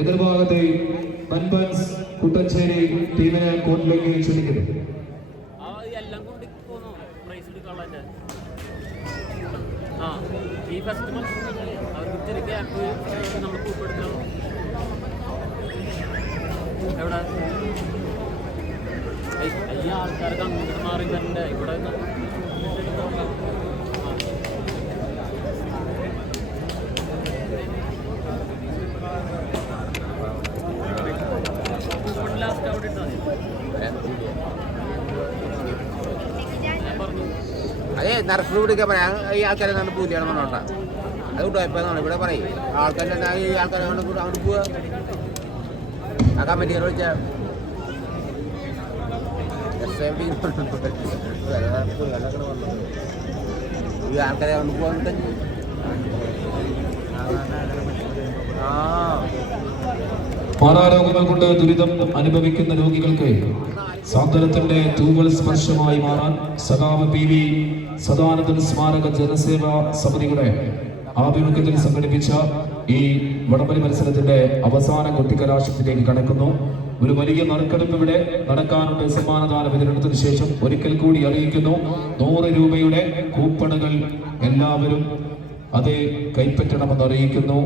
എതിർഭാഗത്ത് ബൻബൻസ് കുട്ടഞ്ചേരി ടീമിനെ കോർട്ടിലേക്ക് ക്ഷണിക്കുന്നു. ഈ ഫസ്റ്റ് അവർക്ക് ഇത്തിരി ഗ്യാപ്പ് നമ്മൾ ഉൾപ്പെടുത്തണം. എവിടെ ഈ ആൾക്കാർക്ക് അങ്ങോട്ട് മാറി തന്നെ ഇവിടെ ലാസ്റ്റ് അവിടെ ഇട്ടാൽ അതെ നറഫ് പിടിക്കാൻ പറയാം. ഈ ആൾക്കാരെ നല്ല പൂലിയാണ് പറഞ്ഞോട്ടാ. അത് കുഴപ്പമെന്നാണ് ഇവിടെ പറയും. ആൾക്കാരെ ഈ ആൾക്കാരെ അങ്ങോട്ട് പോവുക. ആ കമ്മിറ്റിയെ വിളിച്ചാൽ ഈ ആൾക്കാരെ കൊണ്ട് പോകാൻ മാറാരോഗങ്ങൾ കൊണ്ട് ദുരിതം അനുഭവിക്കുന്ന രോഗികൾക്ക് സാന്ത്വനത്തിന്റെ തൂവൽ സ്പർശമായി മാറാൻ സഖാവ് പി വി സദാനന്ദൻ സ്മാരക ജനസേവാ സമിതിയുടെ ആഭിമുഖ്യത്തിൽ സംഘടിപ്പിച്ച ഈ വടംവലി മത്സരത്തിന്റെ അവസാന കൊട്ടിക്കലാശത്തിലേക്ക് കടക്കുന്നു. ഒരു വലിയ നറുക്കെടുപ്പ് ഇവിടെ നടക്കാനുണ്ട്. സമ്മാനദാന വിതരണത്തിന് ശേഷം ഒരിക്കൽ കൂടി അറിയിക്കുന്നു, 100 രൂപയുടെ കൂപ്പണുകൾ എല്ലാവരും അത് കൈപ്പറ്റണമെന്ന് അറിയിക്കുന്നു.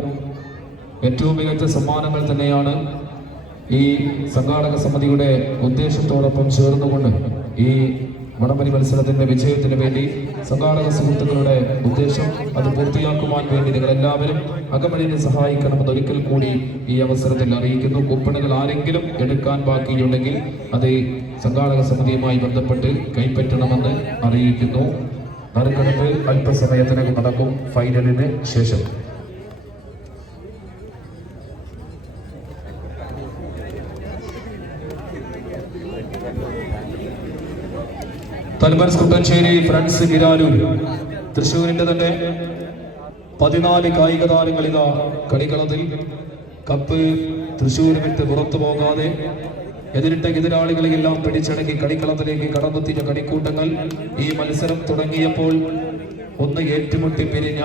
ഏറ്റവും മികച്ച സമ്മാനങ്ങൾ തന്നെയാണ് ഈ സംഘാടക സമിതിയുടെ ഉദ്ദേശത്തോടൊപ്പം ചേർന്നുകൊണ്ട് ഈ വടംവലി മത്സരത്തിന്റെ വിജയത്തിന് വേണ്ടി സംഘാടക സുഹൃത്തുക്കളുടെ ഉദ്ദേശം അത് പൂർത്തിയാക്കുവാൻ വേണ്ടി നിങ്ങൾ എല്ലാവരും അകമഴിനെ സഹായിക്കണമെന്ന് ഒരിക്കൽ കൂടി ഈ അവസരത്തിൽ അറിയിക്കുന്നു. കൂപ്പണുകൾ ആരെങ്കിലും എടുക്കാൻ ബാക്കിയുണ്ടെങ്കിൽ അത് സംഘാടക സമിതിയുമായി ബന്ധപ്പെട്ട് കൈപ്പറ്റണമെന്ന് അറിയിക്കുന്നു. നറുക്കെടുപ്പ് അല്പസമയത്തിനകം നടക്കും ഫൈനലിന് ശേഷം. തൽബൻസ് കുട്ടഞ്ചേരി ഫ്രണ്ട്സ് കിരാലൂർ തൃശ്ശൂരിന്റെ തന്നെ 14 കായിക താരങ്ങൾ ഇതാ കളിക്കളത്തിൽ. കപ്പ് തൃശ്ശൂർ വിട്ട് പുറത്തു പോകാതെ എതിരിട്ട എതിരാളികളെല്ലാം പിടിച്ചടക്കി കളിക്കളത്തിലേക്ക് കടന്നെത്തിയ കളിക്കൂട്ടങ്ങൾ ഈ മത്സരം തുടങ്ങിയപ്പോൾ ഒന്ന് ഏറ്റുമുട്ടി പിരിഞ്ഞ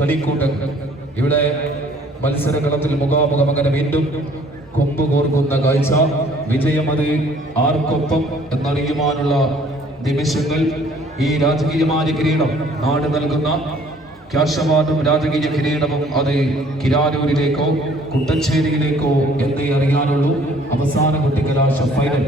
കളിക്കൂട്ടങ്ങൾ ഇവിടെ മത്സരകളത്തിൽ മുഖാമുഖം അങ്ങനെ വീണ്ടും കൊമ്പ് കോർക്കുന്ന കാഴ്ച. വിജയം അത് ആർക്കൊപ്പം എന്നറിയുവാനുള്ള നിമിഷങ്ങൾ. ഈ രാജകീയമായ കിരീടം നാട് നൽകുന്ന ക്യാഷ് അവാർഡും രാജകീയ കിരീടവും അത് കിരാലൂരിലേക്കോ കുട്ടഞ്ചേരിയിലേക്കോ എന്നേ അറിയാനുള്ളൂ. അവസാന കൊട്ടിക്കലാശ ഫൈനൽ.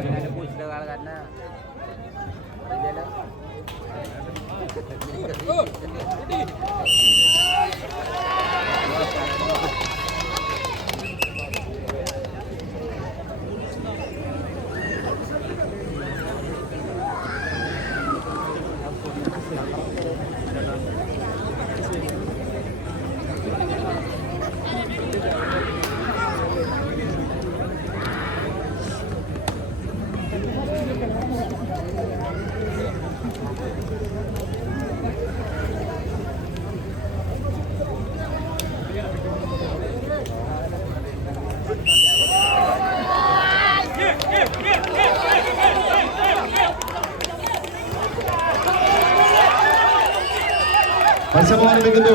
മത്സരമാരംഭിക്കുന്നു.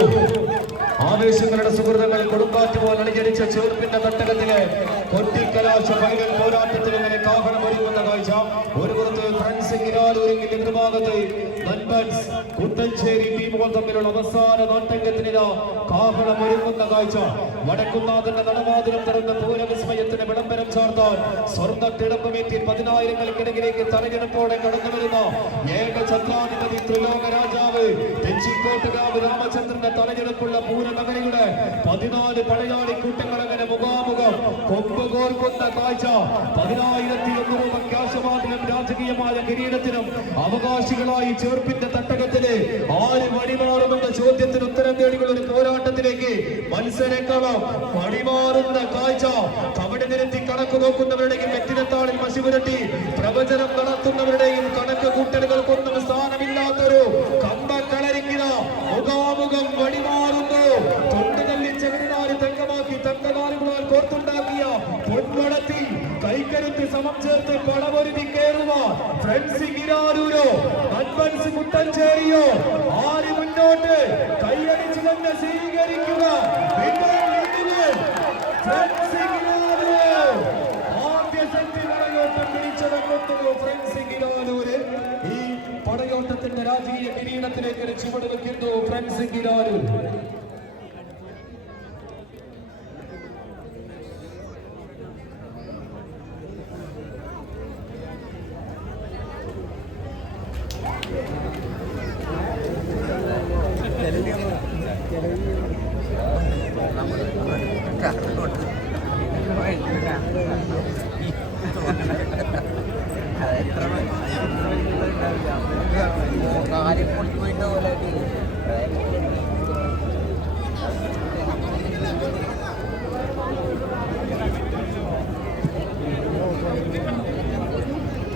ആവേശങ്ങളുടെ സുഹൃത്തുക്കൾ കൊടുങ്കാറ്റ് പോലെ അണിഞ്ഞടിച്ച ചെറുപ്പിന്റെ തട്ടകത്തിലെ കൊട്ടിക്കലാശ ഫൈനൽ പോരാട്ടത്തിൽ ഇങ്ങനെ കാഹളം ഒരുങ്ങുന്ന കാഴ്ച. ഒരു പുറത്ത് ഫ്രണ്ട്സ് കിരാലൂരെങ്കിൽ എതിർഭാഗത്ത് ബൻബൻസ് കുട്ടഞ്ചേരി ടീമുകൾ തമ്മിലുള്ള അവസാന നാട്ടങ്കത്തിനിതാ കാഹളം ഒരുങ്ങുന്ന കാഴ്ച. വടക്കുന്നാഥന്റെ നടവാതിലും തുറന്ന പൂരവിസ്മയത്തിന് വിളംബരം ചാർത്താൻ സ്വർണ്ണത്തിടമ്പമേറ്റി 10,000-ങ്ങൾക്കിടയിലേക്ക് തലയെടുപ്പോടെ കടന്നു വരുന്ന ഏക ചന്ദ്രാധിപതി ത്രിലോക രാജാവ് തെച്ചിക്കോട്ടുകാവ് രാമചന്ദ്രന്റെ തലയെടുപ്പുള്ള പൂരനഗരിയുടെ 14 പടയാളി കൂട്ടങ്ങൾ അങ്ങനെ മുഖാമുഖം കൊമ്പ് കോർക്കുന്ന കാഴ്ച. 10,001 രൂപ ക്യാഷ് അവാർഡിനും രാജകീയമായ കിരീടത്തിനും അവകാശികളായി ചേർപ്പിന്റെ തട്ടകത്തിലെ ആര് വഴിമാറുമെന്ന ചോദ്യത്തിന് ഉത്തരം തേടിയുള്ള ഒരു പോരാട്ടത്തിലേക്ക് മത്സരക്കളം വഴിമാറുന്ന കാഴ്ച. കവടി നിരത്തി കണക്ക് നോക്കുന്നവരുടെയും വെറ്റിനത്താളിൽ മഷിപുരട്ടി പ്രവചനം നടത്തുന്നവരുടെയും കണക്ക് കൂട്ടലുകൾക്കൊന്നും സ്ഥാനമില്ലാത്തൊരു കമ്പക്കളരിക്കുന്ന മുഖാമുഖം വഴിമാറുന്നു. തൊണ്ടുതല്ലി ചെവിനാല് തങ്കമാക്കി തങ്കനാലുകളാൽ കോർത്തുണ്ടാക്കിയ പൊൻവടത്തിൽ കൈക്കരുത്ത് സമം ചേർത്ത് പടമൊരുതി കയറുക ഫ്രണ്ട്സ് കിരാലൂരോ ബൻബൻസ് കുട്ടഞ്ചേരിയോ ആര് മുന്നോട്ട് കൈയടിച്ചു തന്നെ സ്വീകരിക്കുക. ഫ്രണ്ട്സ് ഉയർത്തുന്നു ഫ്രണ്ട്സ് കിരാനൂര്. ഈ പടയോട്ടത്തിന്റെ രാജകീയ കിരീടത്തിലേക്ക് ചുവട് വെക്കുന്നു ഫ്രണ്ട്സ് കിരാനൂർ.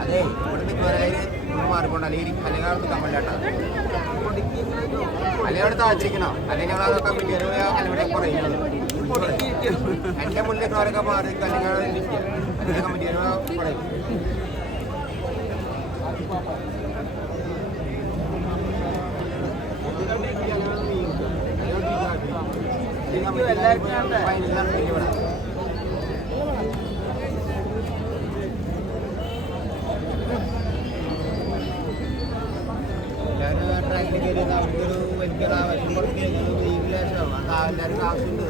അതെ മാറിക്കൊണ്ടോ അല്ലെങ്കിൽ കമ്മലാട്ടോ അല്ലെങ്കിൽ അവിടെ താഴ്ത്തിരിക്കണോ അല്ലെങ്കിൽ അവിടെ കമ്മിറ്റി അല്ലെങ്കിൽ പറയുന്നത് എന്റെ മുന്നിൽ മാറി അല്ലെങ്കിൽ കമ്മിറ്റി പറയും. ട്രാക്കിൽ കയറി അവർക്കൊരു വലിയ ആവശ്യം കൊടുത്തു കഴിഞ്ഞാൽ എല്ലാവരും ആവശ്യമുണ്ട്.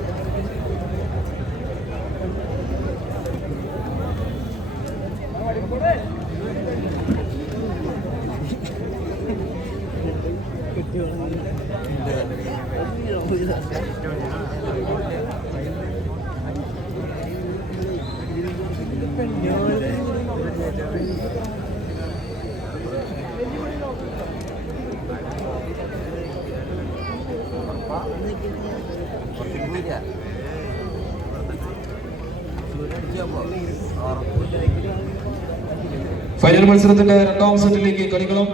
ഫൈനൽ മത്സരത്തിന്റെ രണ്ടാം സെറ്റിലേക്ക് കളികളും.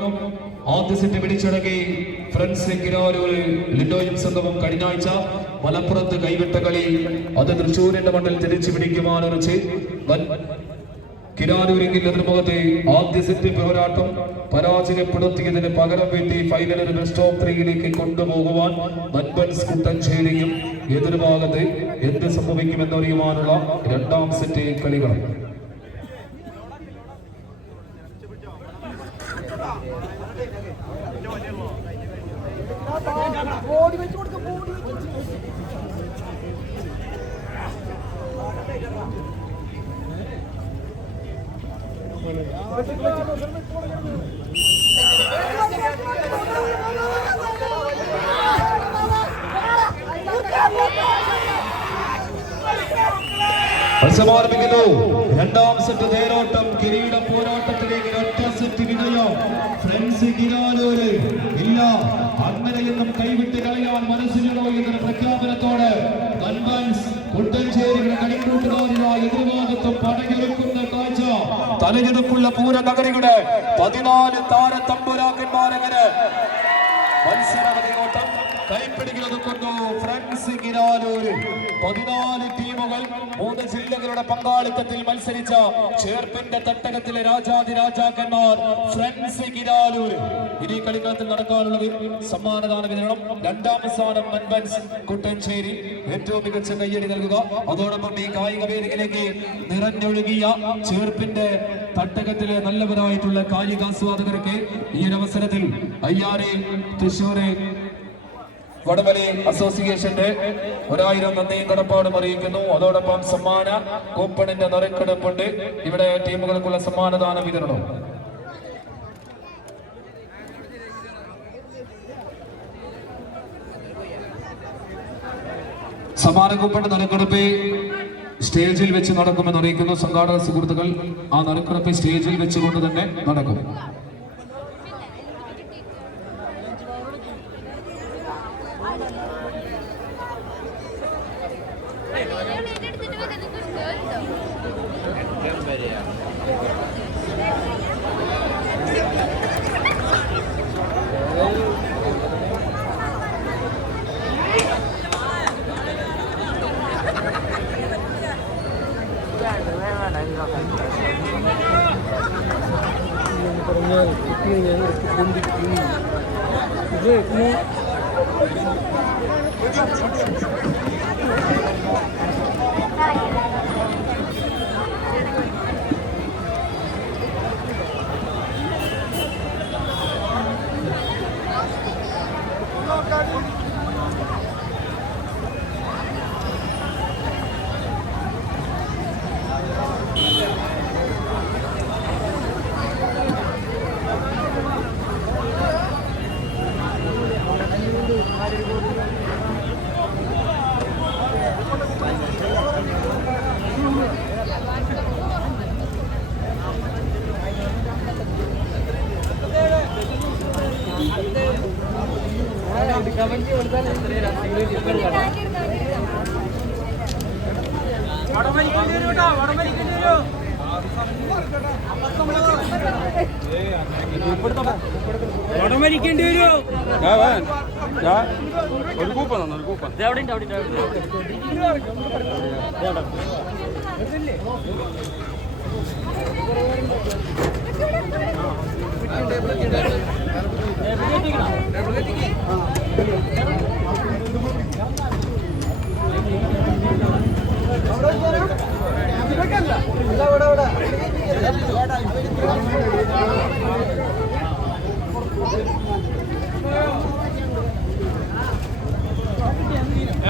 ആദ്യ സെറ്റ് പിടിച്ചടക്കി ഫ്രണ്ട്സ് കിരാനൂര് ലിൻഡോയും സംഘവും കഴിഞ്ഞ ആഴ്ച മലപ്പുറത്ത് കൈവിട്ട കളി അത് തൃശ്ശൂരിന്റെ മണ്ണിൽ തിരിച്ചു പിടിക്കുവാനൊരുച്ച് കിരാനൂരിന്റെ എതിർമുഖത്തെ ആദ്യ സെറ്റ് പോരാട്ടം പരാജയപ്പെടുത്തിയതിന് പകരം വീട്ടി ഫൈനലിൽ ബെസ്റ്റ് ഓഫ് 3യിലേക്ക് കൊണ്ടുപോകുവാൻ നൻപൻസ് കുട്ടഞ്ചേരിയും എതിർഭാഗത്ത് എന്ത് സംഭവിക്കുമെന്നറിയുവാനുള്ള രണ്ടാം സെറ്റ് കളികൾ. മത്സരമാരംഭിക്കുന്നു. രണ്ടാം സെറ്റ് തേരോട്ടം കിരീട പോരാട്ടത്തിലേക്ക് ഒറ്റ സെറ്റ് വിജയം ഫ്രണ്ട്സ് കിരാനൂര്. ഇല്ല, അങ്ങനെയൊന്നും കൈവിട്ട് കളയാൻ മനസ്സിലുണ്ടോ എന്നൊരു പ്രഖ്യാപനത്തോടെ കൺവൻസ് കുട്ടഞ്ചേരിയുടെ കളിക്കൂട്ടുകാരിലായ എതിർഭാഗത്തും പടകിറക്കുന്ന കാഴ്ച. തലയെടുപ്പുള്ള പൂരനഗരിയുടെ 14 താരത്തമ്പുരാക്കന്മാരങ്ങനെ മത്സരവധിയോട്ടം കൈപ്പിടികളൊതുക്കുന്നു ഫ്രണ്ട്സ് കിരാനൂര്. 14 ടീമുകൾ 3 ജില്ലകളുടെ പങ്കാളിത്തത്തിൽ മത്സരിച്ച ചേർപ്പിന്റെ തട്ടകത്തിലെ രാജാതിരാജാക്കന്മാർ ഫ്രണ്ട്സ് കിരാനൂര്. ഇനി കളിക്കളത്തിൽ നടക്കാനുള്ളത് സമ്മാനദാന വിതരണം. രണ്ടാം സ്ഥാനം നൻപൻസ് കുട്ടഞ്ചേരി. ഏറ്റവും മികച്ച കയ്യടി നൽകുക. അതോടൊപ്പം ഈ കായിക വേദിയിലേക്ക് നിറഞ്ഞൊഴുകിയ ചേർപ്പിന്റെ തട്ടകത്തിലെ നല്ലവരായിട്ടുള്ള കായികാസ്വാദകർക്ക് ഈ ഒരു അവസരത്തിൽ അയ്യാരെ തൃശ്ശൂര് വടവലി അസോസിയേഷന്റെ 1000 നന്ദിയും കടപ്പാടും അറിയിക്കുന്നു. അതോടൊപ്പം സമ്മാന കൂപ്പണിന്റെ നറുക്കെടുപ്പുണ്ട്. ഇവിടെ ടീമുകൾക്കുള്ള സമ്മാനദാന വിതരണം. സമ്മാന കൂപ്പണിന്റെ നറുക്കെടുപ്പ് സ്റ്റേജിൽ വെച്ച് നടക്കുമെന്ന് അറിയിക്കുന്നു സംഘാടക സുഹൃത്തുക്കൾ. ആ നറുക്കെടുപ്പ് സ്റ്റേജിൽ വെച്ചുകൊണ്ട് തന്നെ നടക്കും. വടമരിക്കേണ്ടി വരുമോ? ഒരു കൂപ്പൺ ഒരു കൂപ്പൺ അവിടെ ഉണ്ട് അവിടെ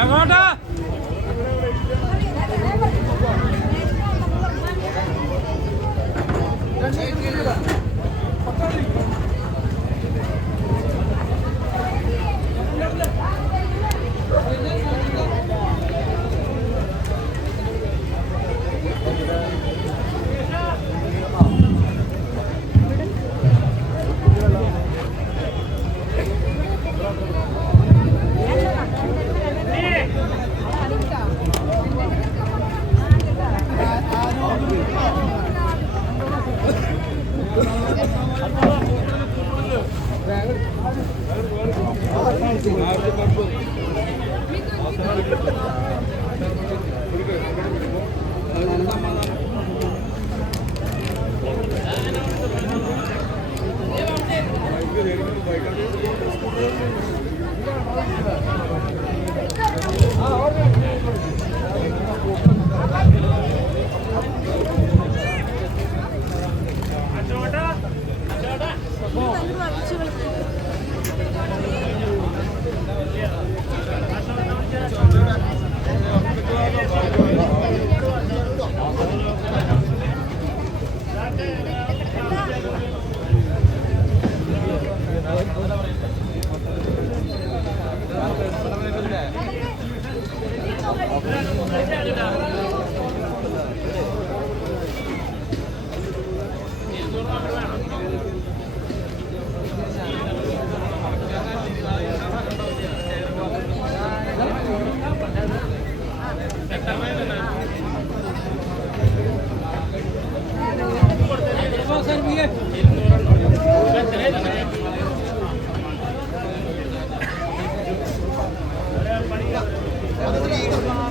എങ്ങോട്ടാ?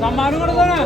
സമ്മാനം കൊടുക്കാനാ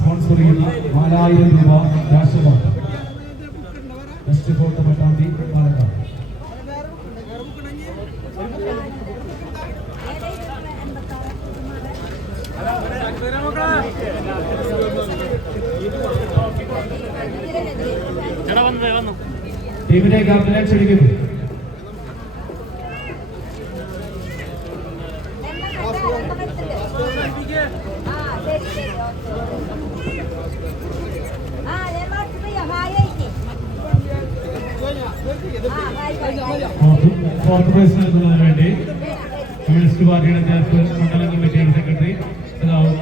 സ്പോൺസർ ചെയ്യുന്ന 4000 രൂപ രാഷ്ട്രമാണ് വെസ്റ്റ് ഫോർട്ട് പട്ടാമ്പി പാലക്കാട്. ടീമിനെ ക്യാപ്റ്റനെ ക്ഷണിക്കുന്നു. ഫോർത്ത് പ്രൈസ് നൽകുന്നതിന് വേണ്ടി കമ്മ്യൂണിസ്റ്റ് പാർട്ടിയുടെ ചേർത്ത് മണ്ഡലം കമ്മിറ്റിയുടെ സെക്രട്ടറി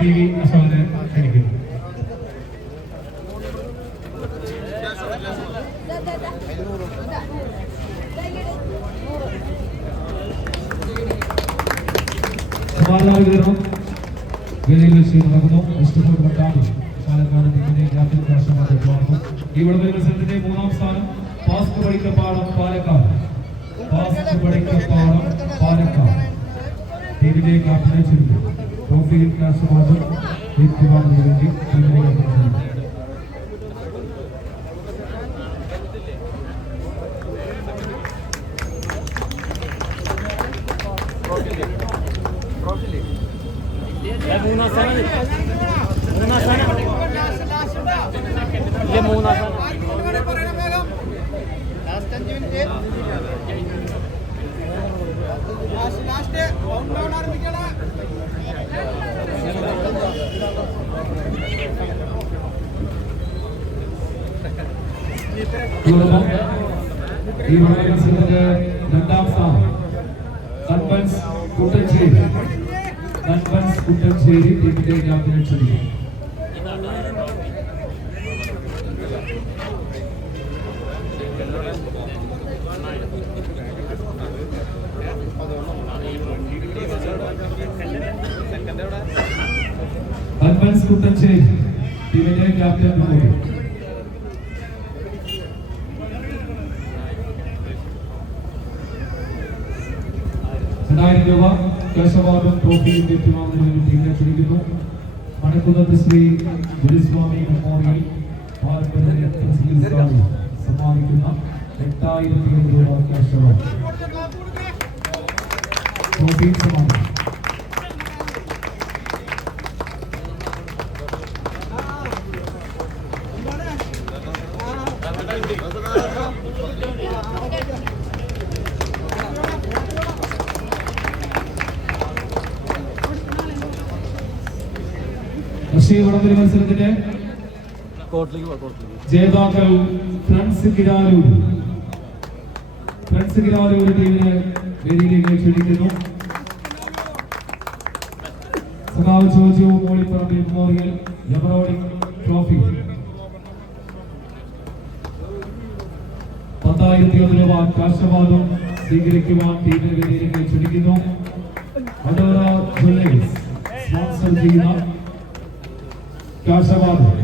ടി വി അശോകനെ ക്ഷണിക്കുന്നു. വേദിയിൽ വെച്ച് നടക്കുന്നു. വെസ്റ്റ് ഫോർട്ട് പട്ടാമ്പി പാലക്കാട് ടീമിനെ ക്യാപ്റ്റൻ രാഷ്ട്രമാക്കി ഈ വിളംബര മത്സരത്തിന്റെ 3ാം സ്ഥാനം പാസ്ക് പടിക്കപ്പാടം പാലക്കാട്. ചുവടിക്കപ്പാടം പാലക്കാട് ടീമിലെ ക്യാപ്റ്റനെ ചുരുക്കും ട്രോഫിയിൽ കാശവാദം ഏറ്റുവാങ്ങുന്നതിന് വേണ്ടി ടീമിനെ ക്ഷണിക്കുന്നു. മൂന്നാം സ്ഥാനം ഈ മത്സരത്തിന്റെ രണ്ടാം സ്ഥാനം സൺബൻസ് കുട്ടഞ്ചേരി ടീമിന്റെ ക്യാപ്റ്റനെ ക്ഷണിക്കും. സൺബൻസ് കുട്ടഞ്ചേരി ടീമിന്റെ ക്യാപ്റ്റൻ മുന്നോട്ട്. 2000 രൂപ കേശവാദം ട്രോഫിയിൽ ഏറ്റുവാങ്ങുന്നതിന് ടീമിനെ ക്ഷണിക്കുന്നു. മണക്കുന്നത്ത് ശ്രീ ഗുരുസ്വാമി മെമ്മോറിയൽ പാരമ്പര്യ സമ്മാനിക്കുന്ന 8000 രൂപ കേശവാദം ട്രോഫിയിൽ സമ്മാനിക്കും. വടംവലി മത്സരത്തിന്റെ ജേതാക്കൾ ഫ്രണ്ട്സ് കിരാലൂർ ടീമിനെ വേദിയിലേക്ക് ക്ഷണിക്കുന്നു. സഖാവ് Joju Molipparambil memorial ever-rolling trophy 10,000 രൂപ കാശവാദം സ്വീകരിക്കുവാൻ ടീമിനെ വേദിയിലേക്ക് ക്ഷണിക്കുന്നു. അഡോറ ജ്വല്ലേഴ്സ് സ്പോൺസർ ചെയ്യുന്ന കാശവാദം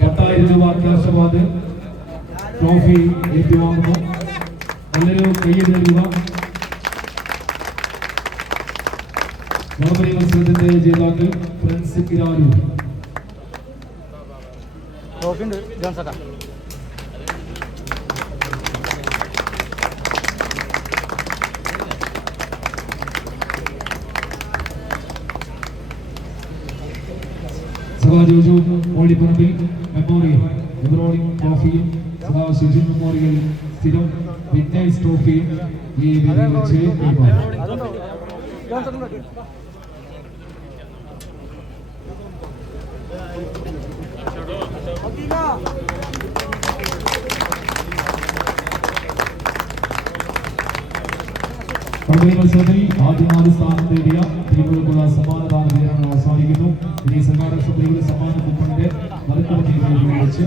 10,000 രൂപ കാശവാദ് ട്രോഫി ഏറ്റുവാങ്ങുന്നു. നല്ലൊരു കയ്യടിക്കുക. വടംവലി മത്സരത്തിന്റെ ജേതാക്കൾ friends Kiraloor. Joju Molipparambil memorial ever rolling ട്രോഫിയും ശിശു മെമ്മോറിയൽ സ്ഥിരം വിന്നേഴ്സ് ട്രോഫിയും ഈ വേദിയിൽ വെച്ച് മത്സരത്തിൽ ആദ്യ 4 സ്ഥാനം നേടിയ ടീമുകൾക്കുള്ള സമ്മാനദാന വിതരണം അവസാനിക്കുന്നു. ഇനി സംഘാടക സമിതിയുടെ സമ്മാന കൂപ്പണിന്റെ മറുപടി വെച്ച്